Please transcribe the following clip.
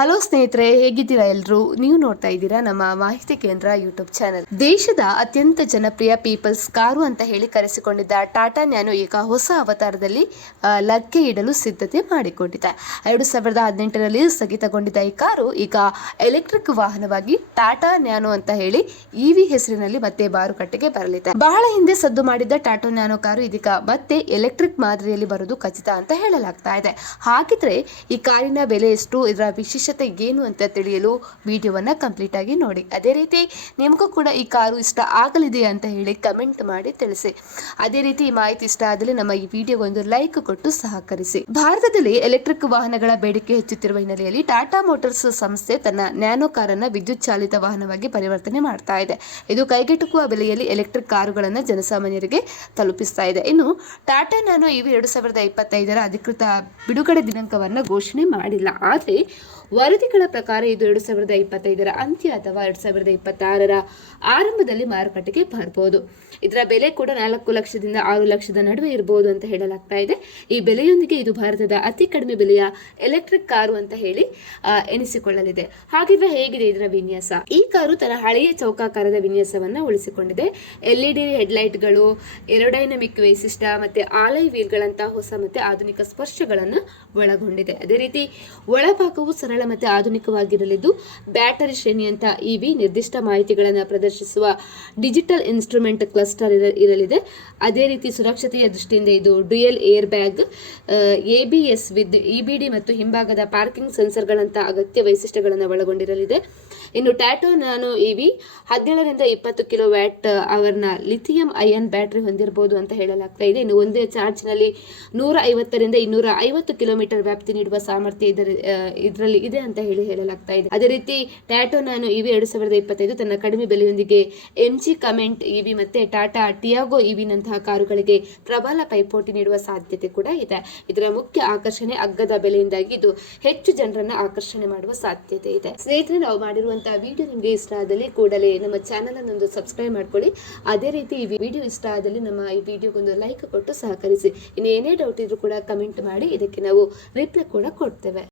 Hello ಸ್ನೇಹಿತರೆ, ಹೇಗಿದ್ದೀರಾ ಎಲ್ಲರೂ ನೀವು ನೋಡ್ತಾ ಇದ್ದೀರಾ ನಮ್ಮ ಮಾಹಿತಿ ಕೇಂದ್ರ ಯೂಟ್ಯೂಬ್ ಚಾನೆಲ್. ದೇಶದ ಅತ್ಯಂತ ಜನಪ್ರಿಯ ಪೀಪಲ್ಸ್ ಕಾರು ಅಂತ ಹೇಳಿ ಕರೆಸಿಕೊಂಡಿದ್ದ ಟಾಟಾ ನ್ಯಾನೋ ಈಗ ಹೊಸ ಅವತಾರದಲ್ಲಿ ಲಗ್ಗೆ ಇಡಲು ಸಿದ್ಧತೆ ಮಾಡಿಕೊಂಡಿದೆ ಎರಡು ಸಾವಿರದ ಹದಿನೆಂಟರಲ್ಲಿ ಸ್ಥಗಿತಗೊಂಡಿದ್ದ ಈ ಕಾರು ಈಗ ಎಲೆಕ್ಟ್ರಿಕ್ ವಾಹನವಾಗಿ ಟಾಟಾ ನ್ಯಾನೋ ಅಂತ ಹೇಳಿ ಇವಿ ಹೆಸರಿನಲ್ಲಿ ಮತ್ತೆ ಮಾರುಕಟ್ಟೆಗೆ ಬರಲಿದೆ. ಬಹಳ ಹಿಂದೆ ಸದ್ದು ಮಾಡಿದ್ದ ಟಾಟಾ ನ್ಯಾನೋ ಕಾರು ಇದೀಗ ಮತ್ತೆ ಎಲೆಕ್ಟ್ರಿಕ್ ಮಾದರಿಯಲ್ಲಿ ಬರೋದು ಖಚಿತ ಅಂತ ಹೇಳಲಾಗ್ತಾ ಇದೆ. ಹಾಗಿದ್ರೆ ಈ ಕಾರಿನ ಬೆಲೆ ಎಷ್ಟು, ಇದರ ವಿಶೇಷತೆ ಏನು ಅಂತ ತಿಳಿಯಲು ವಿಡಿಯೋವನ್ನು ಕಂಪ್ಲೀಟ್ ಆಗಿ ನೋಡಿ. ಅದೇ ರೀತಿ ನಿಮಗೂ ಕೂಡ ಈ ಕಾರು ಇಷ್ಟ ಆಗಲಿದೆ ಅಂತ ಹೇಳಿ ಕಮೆಂಟ್ ಮಾಡಿ ತಿಳಿಸಿ. ಅದೇ ರೀತಿ ಈ ಮಾಹಿತಿ ಇಷ್ಟ ಆದರೆ ನಮ್ಮ ಈ ವಿಡಿಯೋಗೆ ಒಂದು ಲೈಕ್ ಕೊಟ್ಟು ಸಹಕರಿಸಿ. ಭಾರತದಲ್ಲಿ ಎಲೆಕ್ಟ್ರಿಕ್ ವಾಹನಗಳ ಬೇಡಿಕೆ ಹೆಚ್ಚುತ್ತಿರುವ ಹಿನ್ನೆಲೆಯಲ್ಲಿ ಟಾಟಾ ಮೋಟರ್ಸ್ ಸಂಸ್ಥೆ ತನ್ನ ನ್ಯಾನೋ ಕಾರನ್ನು ವಿದ್ಯುತ್ ಚಾಲಿತ ವಾಹನವಾಗಿ ಪರಿವರ್ತನೆ ಮಾಡ್ತಾ ಇದೆ. ಇದು ಕೈಗೆಟುಕುವ ಬೆಲೆಯಲ್ಲಿ ಎಲೆಕ್ಟ್ರಿಕ್ ಕಾರುಗಳನ್ನು ಜನಸಾಮಾನ್ಯರಿಗೆ ತಲುಪಿಸ್ತಾ ಇದೆ. ಇನ್ನು ಟಾಟಾ ನ್ಯಾನೋ ಇವಿ ಎರಡು ಸಾವಿರದ ಇಪ್ಪತ್ತೈದರ ಅಧಿಕೃತ ಬಿಡುಗಡೆ ದಿನಾಂಕವನ್ನು ಘೋಷಣೆ ಮಾಡಿಲ್ಲ. ಆದರೆ ವರದಿಗಳ ಪ್ರಕಾರ ಇದು ಎರಡು ಸಾವಿರದ ಇಪ್ಪತ್ತೈದರ ಅಂತ್ಯ ಅಥವಾ ಎರಡು ಸಾವಿರದ ಇಪ್ಪತ್ತಾರರ ಆರಂಭದಲ್ಲಿ ಮಾರುಕಟ್ಟೆಗೆ ಬರಬಹುದು ಇದರ ಬೆಲೆ ಕೂಡ ನಾಲ್ಕು ಲಕ್ಷದಿಂದ ಆರು ಲಕ್ಷದ ನಡುವೆ ಇರಬಹುದು ಅಂತ ಹೇಳಲಾಗ್ತಾ ಇದೆ. ಈ ಬೆಲೆಯೊಂದಿಗೆ ಇದು ಭಾರತದ ಅತಿ ಕಡಿಮೆ ಬೆಲೆಯ ಎಲೆಕ್ಟ್ರಿಕ್ ಕಾರು ಅಂತ ಹೇಳಿ ಎನಿಸಿಕೊಳ್ಳಲಿದೆ. ಹಾಗಿದ್ರೆ ಹೇಗಿದೆ ಇದರ ವಿನ್ಯಾಸ? ಈ ಕಾರು ತನ್ನ ಹಳೆಯ ಚೌಕಾಕಾರದ ವಿನ್ಯಾಸವನ್ನ ಉಳಿಸಿಕೊಂಡಿದೆ. ಎಲ್ ಇ ಡಿ ಹೆಡ್ಲೈಟ್ಗಳು, ಏರೋಡೈನಮಿಕ್ ವೈಶಿಷ್ಟ್ಯ ಮತ್ತೆ ಆಲೈ ವೀಲ್ಗಳಂತಹ ಹೊಸ ಮತ್ತೆ ಆಧುನಿಕ ಸ್ಪರ್ಶಗಳನ್ನು ಒಳಗೊಂಡಿದೆ. ಅದೇ ರೀತಿ ಒಳಭಾಗವು ಸರಳ ಮತ್ತೆ ಆಧುನಿಕವಾಗಿರಲಿದ್ದು, ಬ್ಯಾಟರಿ ಶ್ರೇಣಿಯಂತ ಇವಿ ನಿರ್ದಿಷ್ಟ ಮಾಹಿತಿಗಳನ್ನು ಪ್ರದರ್ಶಿಸುವ ಡಿಜಿಟಲ್ ಇನ್ಸ್ಟ್ರೂಮೆಂಟ್ ಕ್ಲಸ್ಟರ್ ಇರ- ಇರಲಿದೆ. ಅದೇ ರೀತಿ ಸುರಕ್ಷತೆಯ ದೃಷ್ಟಿಯಿಂದ ಇದು dual air bag A B S with E B D ಮತ್ತು ಹಿಂಭಾಗದ ಪಾರ್ಕಿಂಗ್ ಸೆನ್ಸರ್ಗಳಂಥ ಅಗತ್ಯ ವೈಶಿಷ್ಟ್ಯಗಳನ್ನು ಒಳಗೊಂಡಿರಲಿದೆ. ಇನ್ನು ಟ್ಯಾಟೋ ನಾನು ಇವಿ ಹದಿನೇಳರಿಂದ ಇಪ್ಪತ್ತು ಕಿಲೋ ವ್ಯಾಟ್ ಅವರ್ನ ಲಿಥಿಯಂ ಅಯನ್ ಬ್ಯಾಟರಿ ಹೊಂದಿರಬಹುದು ಅಂತ ಹೇಳಲಾಗ್ತಾ ಇದೆ. ಇನ್ನು ಒಂದೇ ಚಾರ್ಜ್ನಲ್ಲಿ ನೂರ ಐವತ್ತರಿಂದ ಇನ್ನೂರ ಐವತ್ತು ಕಿಲೋಮೀಟರ್ ವ್ಯಾಪ್ತಿ ನೀಡುವ ಸಾಮರ್ಥ್ಯ ಇದರ ಇದರಲ್ಲಿ ಇದೆ ಅಂತ ಹೇಳಿ ಹೇಳಲಾಗ್ತಾ ಇದೆ. ಅದೇ ರೀತಿ ಟ್ಯಾಟೋ ನಾನು ಇವಿ ಎರಡು ಸಾವಿರದ ಇಪ್ಪತ್ತೈದು ತನ್ನ ಕಡಿಮೆ ಬೆಲೆಯೊಂದಿಗೆ ಎಂ ಜಿ ಕಮೆಂಟ್ ಇವಿ ಮತ್ತೆ ಟಾಟಾ ಟಿಯಾಗೋ ಇವಿನಂತಹ ಕಾರುಗಳಿಗೆ ಪ್ರಬಲ ಪೈಪೋಟಿ ನೀಡುವ ಸಾಧ್ಯತೆ ಕೂಡ ಇದೆ. ಇದರ ಮುಖ್ಯ ಆಕರ್ಷಣೆ ಅಗ್ಗದ ಬೆಲೆಯಿಂದಾಗಿ ಇದು ಹೆಚ್ಚು ಜನರನ್ನು ಆಕರ್ಷಣೆ ಮಾಡುವ ಸಾಧ್ಯತೆ ಇದೆ. ಸ್ನೇಹಿತರೆ, ನಾವು ಮಾಡಿರುವಂತಹ ವಿಡಿಯೋ ನಿಮಗೆ ಇಷ್ಟ ಆದಲ್ಲಿ ಕೂಡಲೇ ನಮ್ಮ ಚಾನಲ್ ಅನ್ನು ಸಬ್ಸ್ಕ್ರೈಬ್ ಮಾಡ್ಕೊಳ್ಳಿ. ಅದೇ ರೀತಿ ಈ ವಿಡಿಯೋ ಇಷ್ಟ ಆದಲ್ಲಿ ನಮ್ಮ ಈ ವಿಡಿಯೋಗೊಂದು ಲೈಕ್ ಕೊಟ್ಟು ಸಹಕರಿಸಿ. ಇನ್ನು ಏನೇ ಡೌಟ್ ಇದ್ರೂ ಕೂಡ ಕಮೆಂಟ್ ಮಾಡಿ. ಇದಕ್ಕೆ ನಾವು ರಿಪ್ಲೈ ಕೂಡ ಕೊಡ್ತೇವೆ.